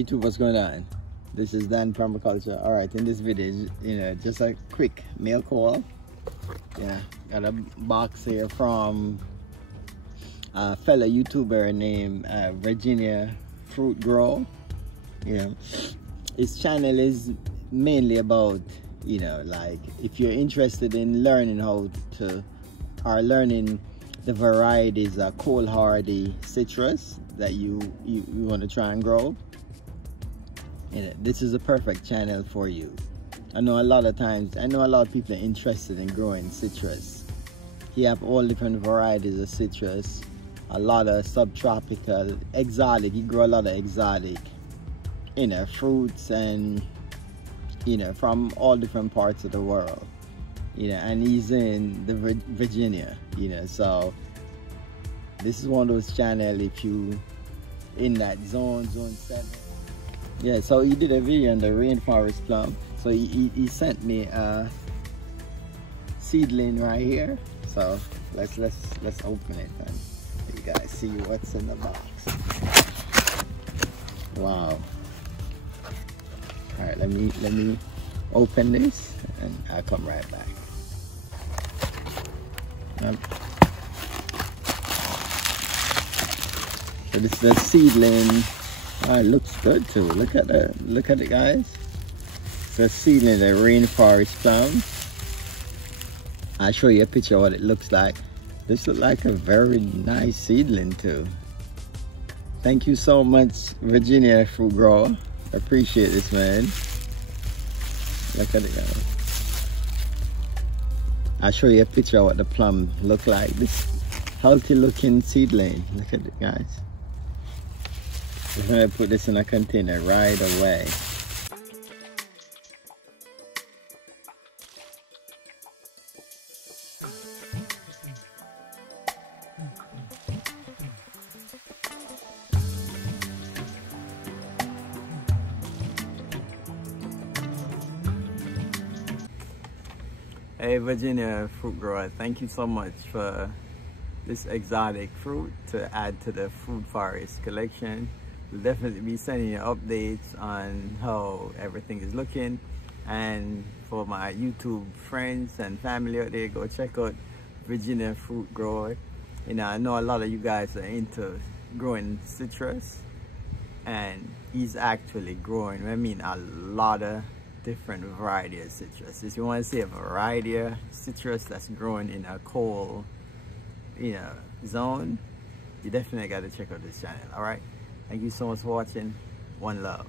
YouTube, what's going on? This is Dan Permaculture. All right, in this video, just a quick mail call. Yeah, got a box here from a fellow YouTuber named Virginia Fruit Grow. His channel is mainly about, like if you're interested in learning learning the varieties of cold hardy citrus that you want to try and grow. This is a perfect channel for you. I know a lot of people are interested in growing citrus. He have all different varieties of citrus, a lot of subtropical, exotic. He grow a lot of exotic, fruits and, from all different parts of the world. And he's in the Virginia, so this is one of those channels if you in that zone 7. Yeah, so he did a video on the Rainforest Plum. So he sent me a seedling right here. So let's open it and you guys see what's in the box. Wow. All right, let me open this and I'll come right back. So this is the seedling. Oh, it looks good too. Look at it, guys. It's a seedling, the Rainforest Plum. I'll show you a picture of what it looks like. This looks like a very nice seedling too. Thank you so much, Virginia Fruit Grower. Appreciate this, man. Look at it, guys. I'll show you a picture of what the plum look like. This healthy looking seedling. Look at it, guys. I'm gonna put this in a container right away. Hey Virginia Fruit Grower, thank you so much for this exotic fruit to add to the Fruit Forest collection. We'll definitely be sending you updates on how everything is looking. And for my YouTube friends and family out there, go check out Virginia Fruit Grower. I know a lot of you guys are into growing citrus, and he's actually growing, a lot of different variety of citrus. If you want to see a variety of citrus that's growing in a cold zone, you definitely got to check out this channel. All right, thank you so much for watching. One love.